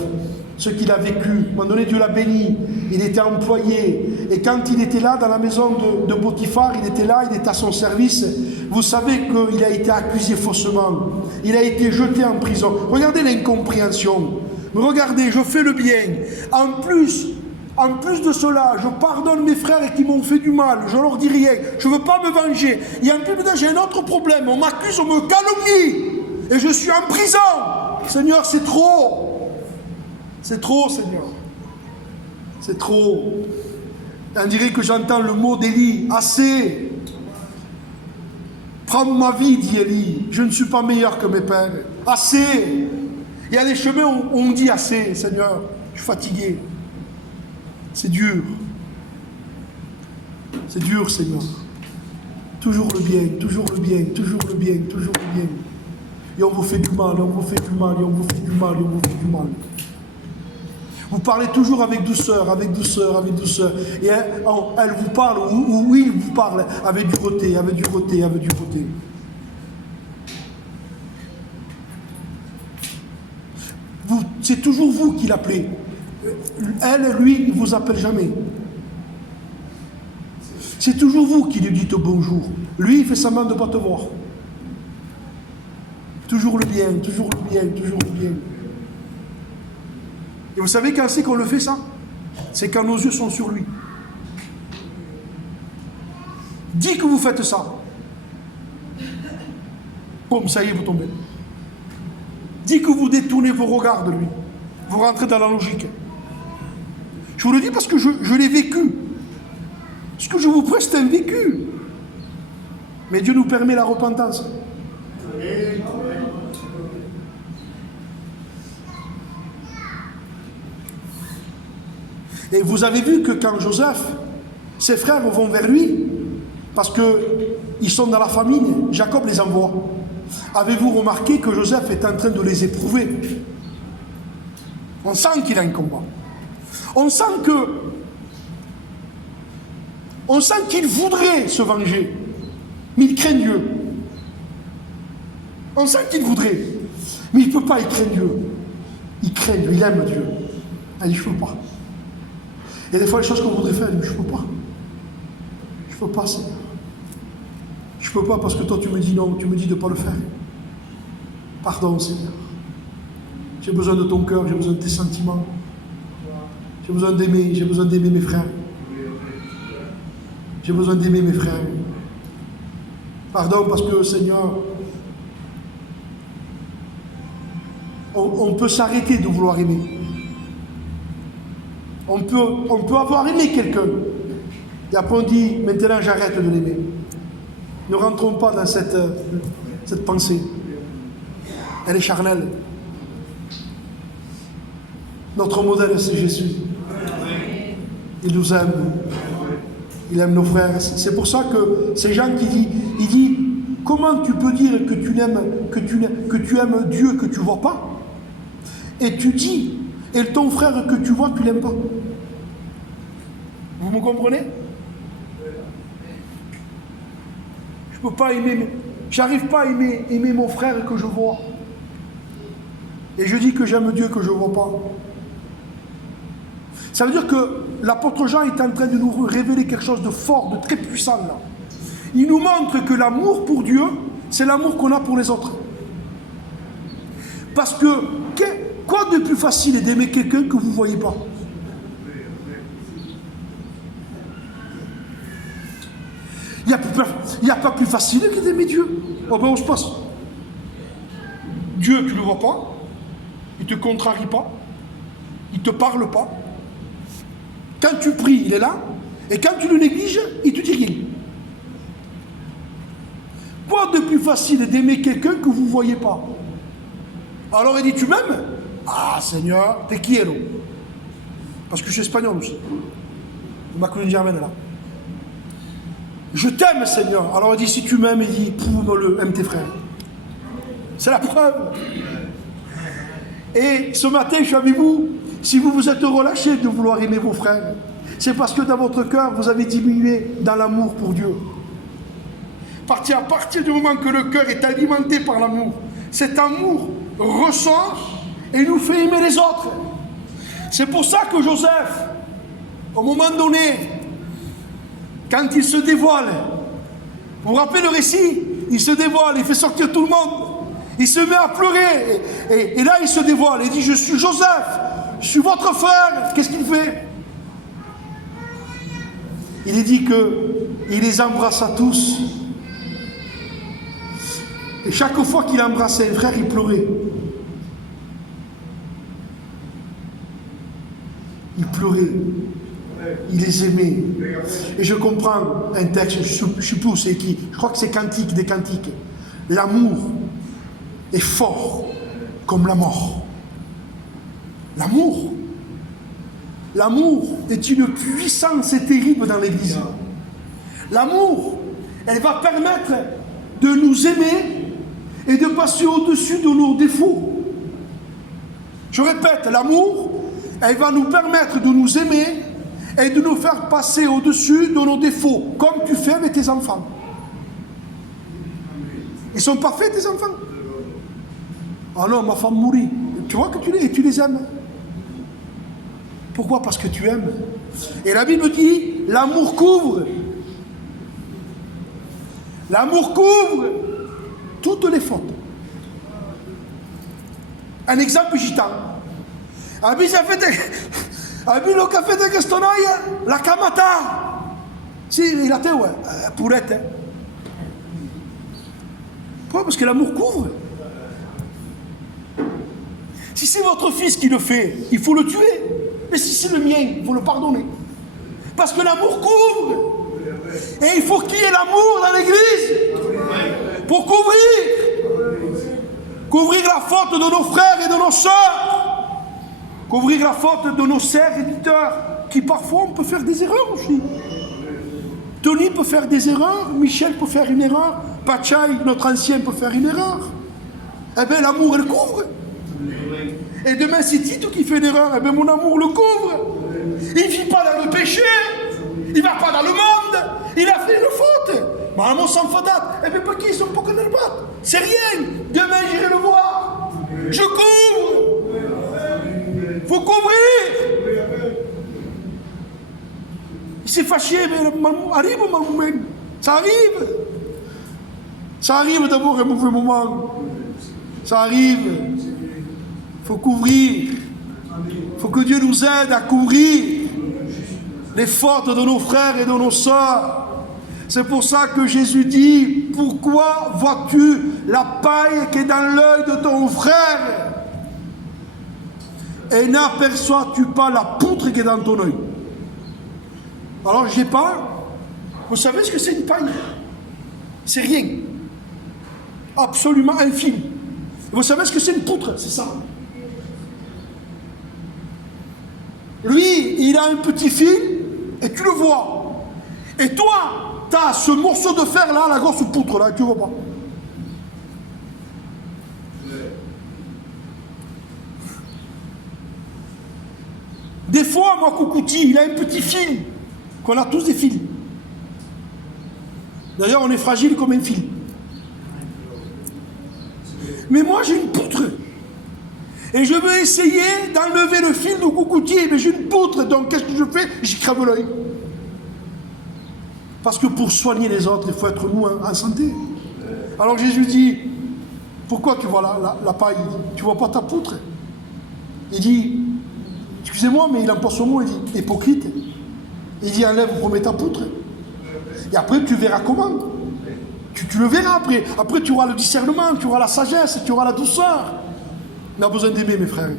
ce qu'il a vécu. À un moment donné, Dieu l'a béni. Il était employé. Et quand il était là, dans la maison de Potiphar, il était là, il était à son service. Vous savez qu'il a été accusé faussement. Il a été jeté en prison. Regardez l'incompréhension. Regardez, je fais le bien. En plus de cela, je pardonne mes frères qui m'ont fait du mal. Je leur dis rien. Je ne veux pas me venger. Et en plus de ça, j'ai un autre problème. On m'accuse, on me calomnie. Et je suis en prison. Seigneur, c'est trop. C'est trop, Seigneur. C'est trop. On dirait que j'entends le mot d'Élie. Assez. Prends ma vie, dit Élie. Je ne suis pas meilleur que mes pères. Assez. Il y a des chemins où on dit assez, Seigneur. Je suis fatigué. C'est dur. C'est dur, Seigneur. Toujours le bien, toujours le bien, toujours le bien, toujours le bien. Et on vous fait du mal, on vous fait du mal, et on vous fait du mal, et on vous fait du mal. Vous parlez toujours avec douceur, avec douceur, avec douceur. Et elle vous parle, ou il vous parle avec dureté, avec dureté, avec dureté. C'est toujours vous qui l'appelez. Elle, lui, il ne vous appelle jamais. C'est toujours vous qui lui dites bonjour. Lui, il fait semblant de ne pas te voir. Toujours le bien, toujours le bien, toujours le bien. Et vous savez quand c'est qu'on le fait ça? C'est quand nos yeux sont sur lui. Dis que vous faites ça. Boum, ça y est, vous tombez. Dis que vous détournez vos regards de lui. Vous rentrez dans la logique. Je vous le dis parce que je l'ai vécu. Ce que je vous prête, c'est un vécu. Mais Dieu nous permet la repentance. Et vous avez vu que quand Joseph, ses frères vont vers lui, parce qu'ils sont dans la famine, Jacob les envoie. Avez-vous remarqué que Joseph est en train de les éprouver? On sent qu'il a un combat. On sent qu'il voudrait se venger, mais il craint Dieu. On sent qu'il voudrait, mais il ne peut pas, il craint Dieu. Il craint Dieu, il aime Dieu. Il dit, je ne peux pas. Il y a des fois les choses qu'on voudrait faire, il dit, je ne peux pas. Je ne peux pas, Seigneur. Je ne peux pas parce que toi tu me dis non, tu me dis de ne pas le faire. Pardon, Seigneur. J'ai besoin de ton cœur, j'ai besoin de tes sentiments. J'ai besoin d'aimer mes frères. J'ai besoin d'aimer mes frères. Pardon parce que, Seigneur, on peut s'arrêter de vouloir aimer. On peut avoir aimé quelqu'un. Et après on dit, maintenant j'arrête de l'aimer. Ne rentrons pas dans cette pensée. Elle est charnelle. Notre modèle, c'est Jésus. Il nous aime. Il aime nos frères. C'est pour ça que ces gens qui disent, comment tu peux dire que tu aimes Dieu que tu ne vois pas? Et tu dis, et ton frère que tu vois, tu ne l'aimes pas. Vous me comprenez? Je ne peux pas aimer, j'arrive pas à aimer mon frère que je vois. Et je dis que j'aime Dieu que je ne vois pas. Ça veut dire que l'apôtre Jean est en train de nous révéler quelque chose de fort, de très puissant là. Il nous montre que l'amour pour Dieu, c'est l'amour qu'on a pour les autres. Parce que, quoi de plus facile est d'aimer quelqu'un que vous ne voyez pas? Il n'y a pas plus facile que d'aimer Dieu. Oh ben on se passe. Dieu, tu ne le vois pas. Il ne te contrarie pas. Il ne te parle pas. Quand tu pries, il est là. Et quand tu le négliges, il ne te dit rien. Quoi de plus facile d'aimer quelqu'un que vous ne voyez pas? Alors il dit, tu m'aimes? Ah Seigneur, t'es qui alors? Parce que je suis espagnol aussi. Ma colonie germaine là. Je t'aime Seigneur. Alors il dit, si tu m'aimes, il dit, prouve-le, aime tes frères. C'est la preuve. Et ce matin, je suis avec vous. Si vous vous êtes relâché de vouloir aimer vos frères, c'est parce que dans votre cœur, vous avez diminué dans l'amour pour Dieu. À partir du moment que le cœur est alimenté par l'amour, cet amour ressort et nous fait aimer les autres. C'est pour ça que Joseph, au moment donné, quand il se dévoile, vous vous rappelez le récit? Il se dévoile, il fait sortir tout le monde. Il se met à pleurer. Et là, il se dévoile. Il dit, je suis Joseph, je suis votre frère. Qu'est-ce qu'il fait? Il est dit qu'il les embrassa tous. Et chaque fois qu'il embrassait un frère, il pleurait. Il pleurait. Il les aimait. Et je comprends un texte, je ne sais plus où c'est qui, je crois que c'est Cantique des Cantiques. L'amour est fort comme la mort. L'amour. L'amour est une puissance terrible dans l'Église. L'amour, elle va permettre de nous aimer et de passer au-dessus de nos défauts. Je répète, l'amour, elle va nous permettre de nous aimer et de nous faire passer au-dessus de nos défauts, comme tu fais avec tes enfants. Ils sont parfaits, tes enfants? Ah non, ma femme mourit. Tu vois que tu les aimes. Pourquoi? Parce que tu aimes. Et la Bible dit, l'amour couvre. L'amour couvre toutes les fautes. Un exemple gitan. Abbi lo che fate che sto noia, la camata. Sì, la te, ouais, pourrette. Pourquoi? Parce que l'amour couvre. Si c'est votre fils qui le fait, il faut le tuer. Mais si c'est le mien, il faut le pardonner. Parce que l'amour couvre. Et il faut qu'il y ait l'amour dans l'église. Pour couvrir la faute de nos frères et de nos sœurs. Couvrir la faute de nos sœurs éditeurs, qui parfois on peut faire des erreurs aussi. Tony peut faire des erreurs, Michel peut faire une erreur, Pachai, notre ancien, peut faire une erreur. Eh bien l'amour, elle couvre. Et demain c'est Tito qui fait une erreur, eh bien mon amour le couvre. Il ne vit pas dans le péché, il ne va pas dans le monde, il a fait une faute. Maman sans faute, eh bien pas qui ils sont pas qu'on le battre. C'est rien, demain j'irai le voir. Je couvre. Faut couvrir. Il s'est fâché, mais arrive un moment. Ça arrive. Ça arrive d'avoir un mauvais moment. Ça arrive. Il faut couvrir. Il faut que Dieu nous aide à couvrir les fautes de nos frères et de nos sœurs. C'est pour ça que Jésus dit, pourquoi vois-tu la paille qui est dans l'œil de ton frère et n'aperçois-tu pas la poutre qui est dans ton œil? Alors j'ai pas. Vous savez ce que c'est une paille? C'est rien. Absolument infime. Vous savez ce que c'est une poutre? C'est ça. Lui, il a un petit fil et tu le vois. Et toi, tu as ce morceau de fer là, la grosse poutre là, tu ne vois pas. Des fois, moi, Coukouti, il a un petit fil, qu'on a tous des fils. D'ailleurs, on est fragile comme un fil. Mais moi, j'ai une poutre. Et je veux essayer d'enlever le fil de Coukouti, mais j'ai une poutre, donc qu'est-ce que je fais? J'y crève l'œil. Parce que pour soigner les autres, il faut être nous en santé. Alors Jésus dit, pourquoi tu vois la paille? Tu vois pas ta poutre? Il dit, excusez-moi, mais il emploie ce mot, il dit, hypocrite. Il dit, enlève, promets ta poutre. Et après, tu verras comment. Tu le verras après. Après, tu auras le discernement, tu auras la sagesse, tu auras la douceur. On a besoin d'aimer, mes frères.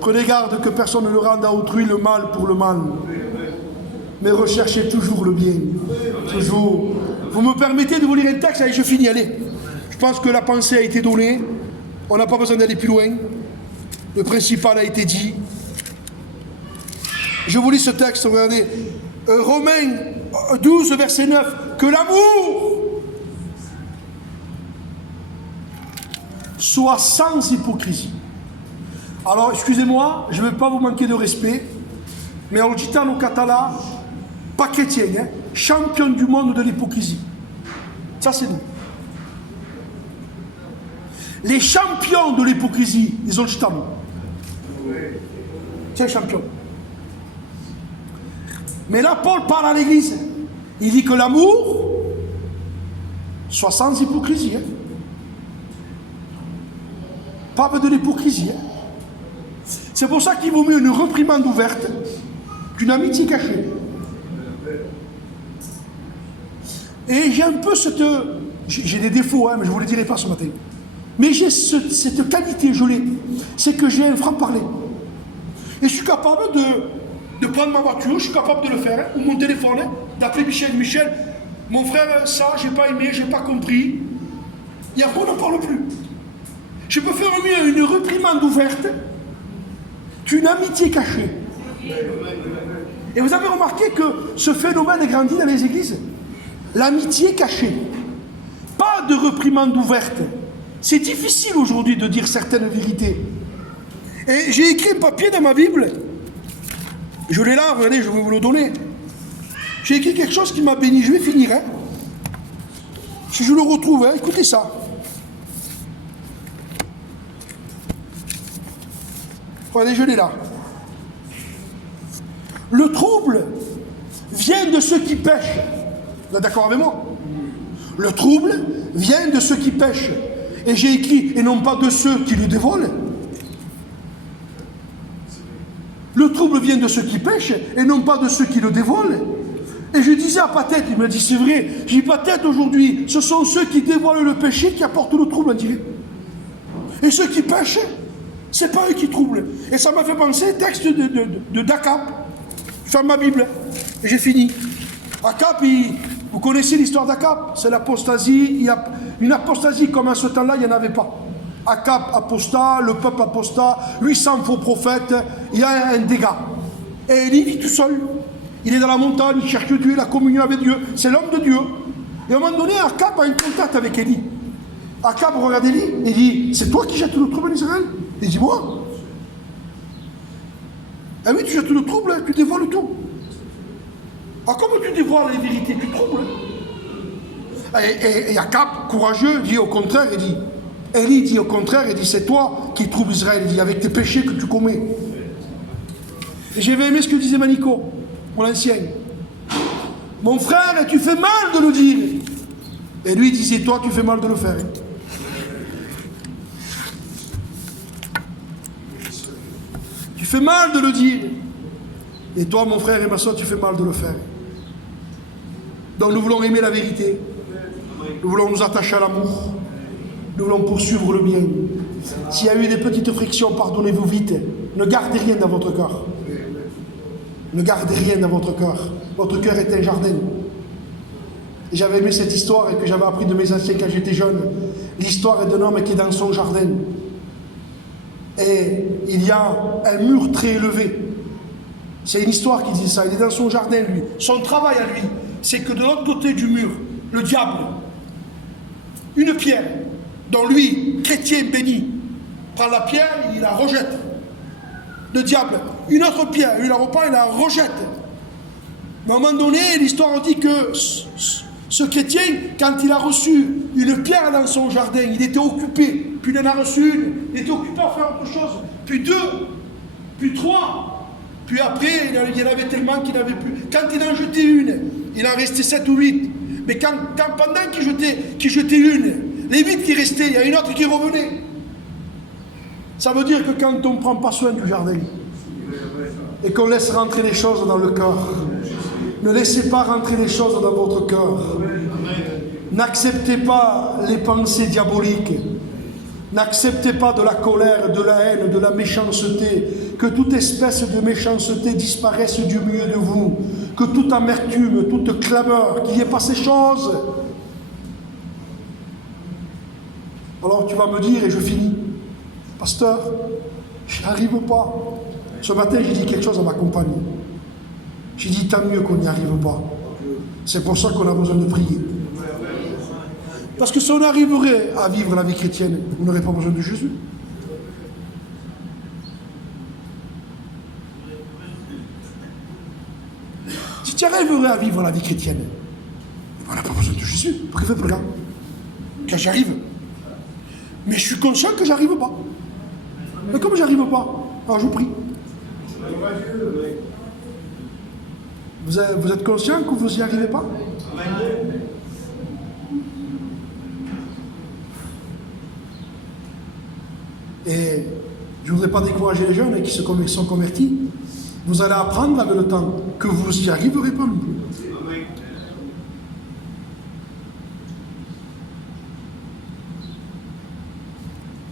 Prenez garde que personne ne le rende à autrui le mal pour le mal. Mais recherchez toujours le bien. Toujours. Vous me permettez de vous lire un texte? Allez, je finis, allez. Je pense que la pensée a été donnée. On n'a pas besoin d'aller plus loin. Le principal a été dit. Je vous lis ce texte, regardez. Romains 12, verset 9. Que l'amour soit sans hypocrisie. Alors, excusez-moi, je ne vais pas vous manquer de respect, mais en gitano catala, pas chrétien, hein, champion du monde de l'hypocrisie. Ça, c'est nous. Les champions de l'hypocrisie, ils ont le gitano. C'est un champion. Mais là, Paul parle à l'église. Il dit que l'amour soit sans hypocrisie. Hein. Pas de l'hypocrisie. Hein. C'est pour ça qu'il vaut mieux une réprimande ouverte qu'une amitié cachée. Et j'ai un peu cette... J'ai des défauts, hein, mais je ne vous les dirai pas ce matin. Mais j'ai cette qualité, je l'ai. C'est que j'ai un franc-parler. Et je suis capable de prendre ma voiture, je suis capable de le faire, hein, ou mon téléphone, hein, d'appeler Michel, mon frère, ça, j'ai pas aimé, j'ai pas compris. Et après, on n'en parle plus. Je peux faire mieux une réprimande ouverte qu'une amitié cachée. Et vous avez remarqué que ce phénomène est grandi dans les églises. L'amitié cachée. Pas de réprimande ouverte. C'est difficile aujourd'hui de dire certaines vérités. Et j'ai écrit un papier dans ma Bible. Je l'ai là, regardez, je vais vous le donner. J'ai écrit quelque chose qui m'a béni. Je vais finir. Hein. Si je le retrouve, hein, écoutez ça. Regardez, je l'ai là. Le trouble vient de ceux qui pêchent. Vous êtes d'accord avec moi? Le trouble vient de ceux qui pêchent. Et j'ai écrit, et non pas de ceux qui le dévoilent. Le trouble vient de ceux qui pêchent, et non pas de ceux qui le dévoilent. Et je disais à Pathète, il m'a dit, c'est vrai, j'ai dit, Pathète, aujourd'hui, ce sont ceux qui dévoilent le péché qui apportent le trouble, on dirait. Et ceux qui pêchent, c'est pas eux qui troublent. Et ça m'a fait penser, texte de d'Akab. Je ferme ma Bible, et j'ai fini. Akab, vous connaissez l'histoire d'Akab? C'est l'apostasie. Il y a une apostasie comme à ce temps-là, il n'y en avait pas. Akab apostat, le peuple apostat, 800 faux prophètes, il y a un dégât. Et il vit tout seul. Il est dans la montagne, il cherche Dieu, la communion avec Dieu. C'est l'homme de Dieu. Et à un moment donné, Akab a un contact avec Élie. Akab regarde Élie et dit, c'est toi qui jettes le trouble en Israël? Il dit, moi? Ah oui, tu jettes le trouble, tu dévoiles tout. Ah, comment tu dévoiles les vérités? Tu troubles. Et Akab, courageux, dit au contraire, il dit, Élie dit au contraire, il dit, c'est toi qui troubles Israël, il dit, avec tes péchés que tu commets. Et j'avais aimé ce que disait Manico, mon ancien. Mon frère, tu fais mal de le dire. Et lui, il disait, toi, tu fais mal de le faire. Tu fais mal de le dire. Et toi, mon frère et ma soeur, tu fais mal de le faire. Donc nous voulons aimer la vérité. Nous voulons nous attacher à l'amour. Nous voulons poursuivre le bien. S'il y a eu des petites frictions, pardonnez-vous vite. Ne gardez rien dans votre cœur. Ne gardez rien dans votre cœur. Votre cœur est un jardin. Et j'avais aimé cette histoire et que j'avais appris de mes anciens quand j'étais jeune. L'histoire est d'un homme qui est dans son jardin. Et il y a un mur très élevé. C'est une histoire qui dit ça. Il est dans son jardin, lui. Son travail à lui, c'est que de l'autre côté du mur, le diable, une pierre, dont lui, chrétien béni, prend la pierre, il la rejette. Le diable, une autre pierre, il la reprend, il la rejette. Mais à un moment donné, l'histoire dit que ce chrétien, quand il a reçu une pierre dans son jardin, il était occupé. Puis il en a reçu une, il était occupé à faire autre chose. Puis deux, puis trois. Puis après, il y en avait tellement qu'il n'avait plus. Quand il en jetait une, il en restait 7 ou 8. Mais pendant qu'il jetait une, les 8 qui restaient, il y a une autre qui revenait. Ça veut dire que quand on ne prend pas soin du jardin, et qu'on laisse rentrer les choses dans le cœur, Ne laissez pas rentrer les choses dans votre cœur. N'acceptez pas les pensées diaboliques. N'acceptez pas de la colère, de la haine, de la méchanceté. Que toute espèce de méchanceté disparaisse du milieu de vous. Que toute amertume, toute clameur, qu'il n'y ait pas ces choses. Alors tu vas me dire, et je finis, pasteur, je n'y arrive pas. Ce matin, j'ai dit quelque chose à ma compagne. J'ai dit, tant mieux qu'on n'y arrive pas. C'est pour ça qu'on a besoin de prier. Parce que si on arriverait à vivre la vie chrétienne, vous n'aurez pas besoin de Jésus. Si tu arriverais à vivre la vie chrétienne, on n'a pas besoin de Jésus. Pour qu'il fait plus là. Quand j'y arrive. Mais je suis conscient que j'arrive pas. Mais comme j'arrive pas, alors je prie. Vous êtes conscient que vous n'y arrivez pas? Et je ne voudrais pas décourager les jeunes qui sont convertis. Vous allez apprendre avec le temps que vous n'y arriverez pas non plus.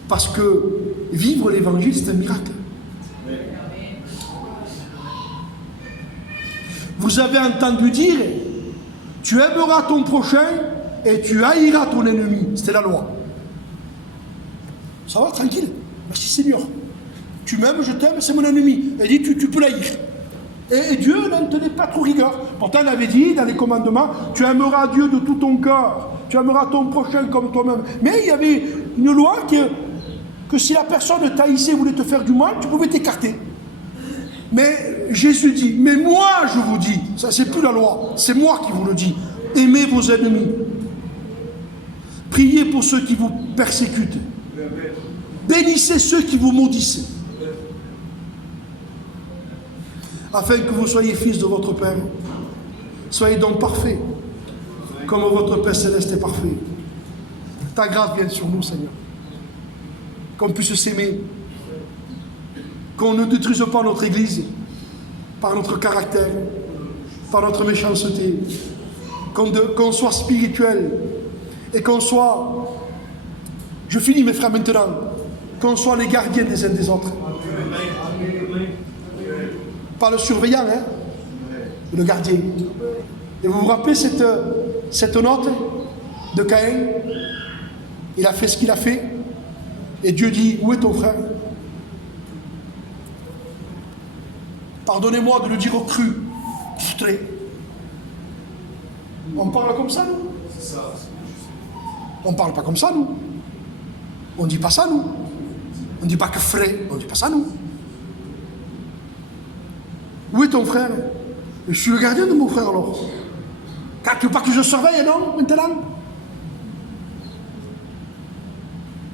Parce que vivre l'évangile, c'est un miracle. Vous avez entendu dire, tu aimeras ton prochain et tu haïras ton ennemi. C'était la loi. Ça va, tranquille. Merci Seigneur. Tu m'aimes, je t'aime, c'est mon ennemi. Il dit, tu peux l'haïr. Et Dieu n'en tenait pas trop rigueur. Pourtant, il avait dit dans les commandements, tu aimeras Dieu de tout ton cœur. Tu aimeras ton prochain comme toi-même. Mais il y avait une loi que si la personne t'haïssait, voulait te faire du mal, tu pouvais t'écarter. Mais Jésus dit, mais moi je vous dis, ça c'est plus la loi, c'est moi qui vous le dis, aimez vos ennemis, priez pour ceux qui vous persécutent, bénissez ceux qui vous maudissent, afin que vous soyez fils de votre Père. Soyez donc parfaits, comme votre Père Céleste est parfait. Ta grâce vienne sur nous, Seigneur, qu'on puisse s'aimer, qu'on ne détruise pas notre Église par notre caractère, par notre méchanceté, qu'on soit spirituel et qu'on soit, je finis mes frères maintenant, qu'on soit les gardiens des uns des autres. Pas le surveillant, hein, le gardien. Et vous vous rappelez cette note de Caïn? Il a fait ce qu'il a fait et Dieu dit, où est ton frère? Pardonnez-moi de le dire au cru. On parle comme ça, nous? On ne parle pas comme ça, nous. On ne dit pas ça, nous. On ne dit pas que frère. On ne dit pas ça, nous. Où est ton frère? Je suis le gardien de mon frère, alors. Car tu veux pas que je surveille, non, maintenant?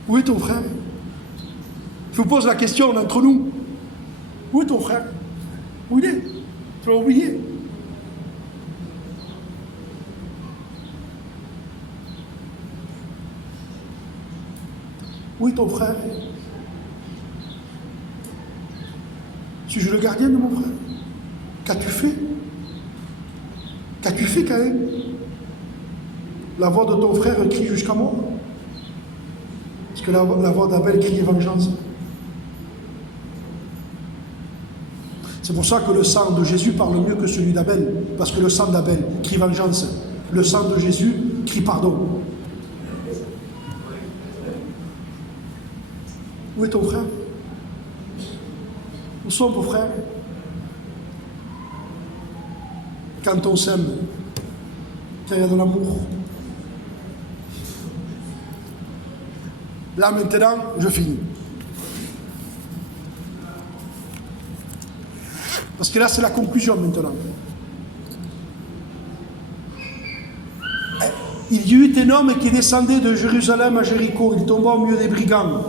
Où est ton frère? Je vous pose la question entre nous. Où est ton frère? Où il est? Tu l'as oublié. Où est ton frère? Suis-je le gardien de mon frère? Qu'as-tu fait? Qu'as-tu fait, Caïn? La voix de ton frère crie jusqu'à moi. Parce que la voix d'Abel crie vengeance. C'est pour ça que le sang de Jésus parle mieux que celui d'Abel, parce que le sang d'Abel crie vengeance, le sang de Jésus crie pardon. Où est ton frère? Où sont vos frères? Quand on s'aime, quand il y a de l'amour. Là maintenant, je finis. Parce que là, c'est la conclusion maintenant. Il y eut un homme qui descendait de Jérusalem à Jéricho. Il tomba au milieu des brigands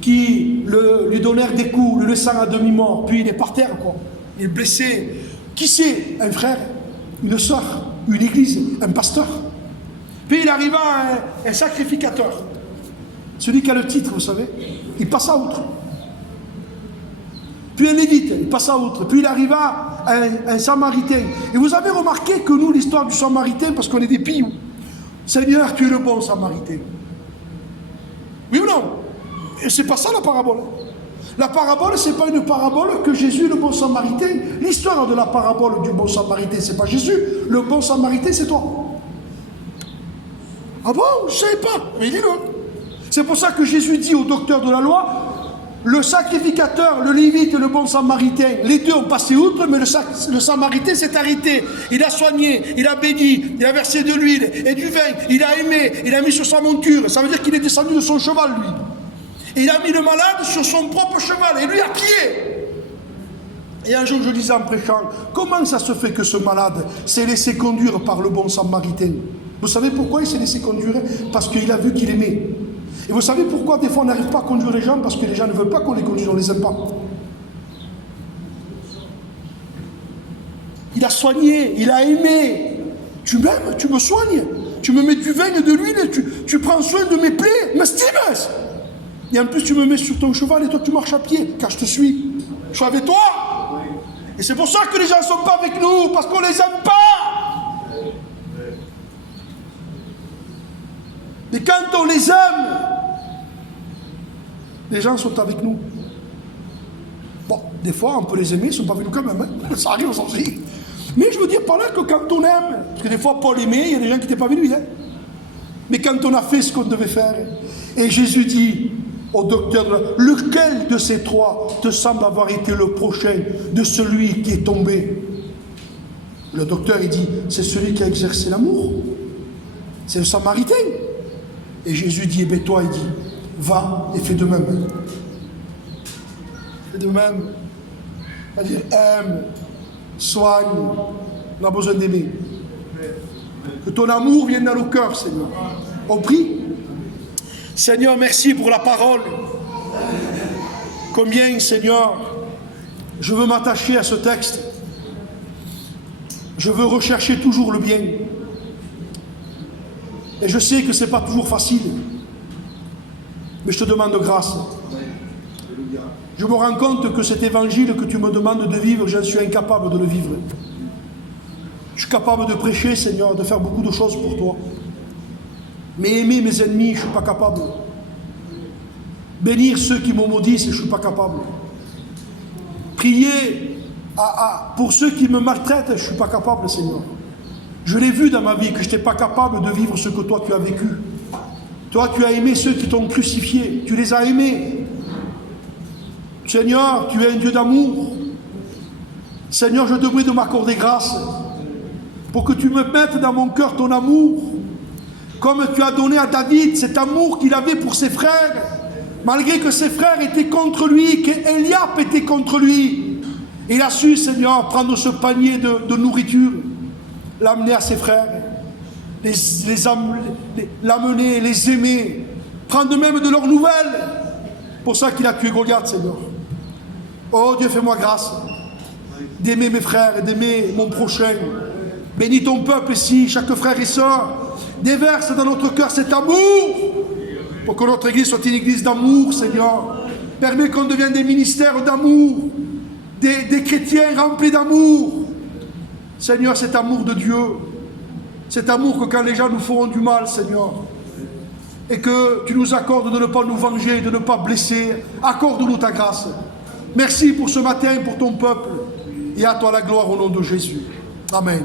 qui lui donnèrent des coups, le laissant à demi-mort. Puis il est par terre, quoi. Il est blessé. Qui c'est? Un frère, une soeur, une église, un pasteur. Puis il arriva un sacrificateur. Celui qui a le titre, vous savez. Il passa outre. puis un Lévite, il passa outre, puis il arriva à un Samaritain. Et vous avez remarqué que nous, l'histoire du Samaritain, parce qu'on est des pious, Seigneur, tu es le bon Samaritain. Oui ou non? Et c'est pas ça la parabole. La parabole, c'est pas une parabole que Jésus, le bon Samaritain. L'histoire de la parabole du bon Samaritain, c'est pas Jésus. Le bon Samaritain, c'est toi. Ah bon? Je ne savais pas. Mais dis-le. C'est pour ça que Jésus dit au docteur de la loi, le sacrificateur, le Lévite et le bon Samaritain, les deux ont passé outre, mais le Samaritain s'est arrêté. Il a soigné, il a béni, il a versé de l'huile et du vin, il a aimé, il a mis sur sa monture. Ça veut dire qu'il est descendu de son cheval, lui. Et il a mis le malade sur son propre cheval, et lui à pied. Et un jour, je disais en prêchant, comment ça se fait que ce malade s'est laissé conduire par le bon Samaritain? Vous savez pourquoi il s'est laissé conduire? Parce qu'il a vu qu'il aimait. Et vous savez pourquoi des fois on n'arrive pas à conduire les gens? Parce que les gens ne veulent pas qu'on les conduise, on ne les aime pas. Il a soigné, il a aimé. Tu m'aimes, tu me soignes, tu me mets du vin et de l'huile, tu prends soin de mes plaies, m'estimes. Et en plus tu me mets sur ton cheval et toi tu marches à pied, car je te suis. Je suis avec toi. Et c'est pour ça que les gens ne sont pas avec nous, parce qu'on ne les aime pas. Et quand on les aime, les gens sont avec nous. Bon, des fois, on peut les aimer, ils ne sont pas avec nous quand même. Hein. Ça arrive aussi. Mais je veux dire par là que quand on aime, parce que des fois, Paul aimait, il y a des gens qui n'étaient pas avec lui. Hein. Mais quand on a fait ce qu'on devait faire, et Jésus dit au docteur, lequel de ces trois te semble avoir été le prochain de celui qui est tombé? Le docteur, il dit, c'est celui qui a exercé l'amour. C'est le Samaritain. Et Jésus dit, eh bien toi, il dit, va et fais de même. Fais de même. C'est-à-dire, aime, soigne. On a besoin d'aimer. Que ton amour vienne dans nos cœurs, Seigneur. On prie. Seigneur, merci pour la parole. Combien, Seigneur, je veux m'attacher à ce texte. Je veux rechercher toujours le bien. Et je sais que ce n'est pas toujours facile. Mais je te demande grâce. Je me rends compte que cet évangile que tu me demandes de vivre, je suis incapable de le vivre. Je suis capable de prêcher, Seigneur, de faire beaucoup de choses pour toi. Mais aimer mes ennemis, je ne suis pas capable. Bénir ceux qui me maudissent, je ne suis pas capable. Prier pour ceux qui me maltraitent, je ne suis pas capable, Seigneur. Je l'ai vu dans ma vie que je n'étais pas capable de vivre ce que toi tu as vécu. Toi, tu as aimé ceux qui t'ont crucifié. Tu les as aimés. Seigneur, tu es un Dieu d'amour. Seigneur, je te prie de m'accorder grâce pour que tu me mettes dans mon cœur ton amour. Comme tu as donné à David cet amour qu'il avait pour ses frères, malgré que ses frères étaient contre lui, qu'Eliab était contre lui. Il a su, Seigneur, prendre ce panier de nourriture, l'amener à ses frères, l'amener, les aimer, prendre même de leurs nouvelles. Pour ça qu'il a tué Goliath, Seigneur. Oh Dieu, fais-moi grâce d'aimer mes frères et d'aimer mon prochain. Bénis ton peuple ici, chaque frère et sœur. Déverse dans notre cœur cet amour pour que notre église soit une église d'amour, Seigneur. Permets qu'on devienne des ministères d'amour, des chrétiens remplis d'amour. Seigneur, cet amour de Dieu, cet amour que quand les gens nous feront du mal, Seigneur, et que tu nous accordes de ne pas nous venger, de ne pas blesser, accorde-nous ta grâce. Merci pour ce matin, pour ton peuple, et à toi la gloire au nom de Jésus. Amen.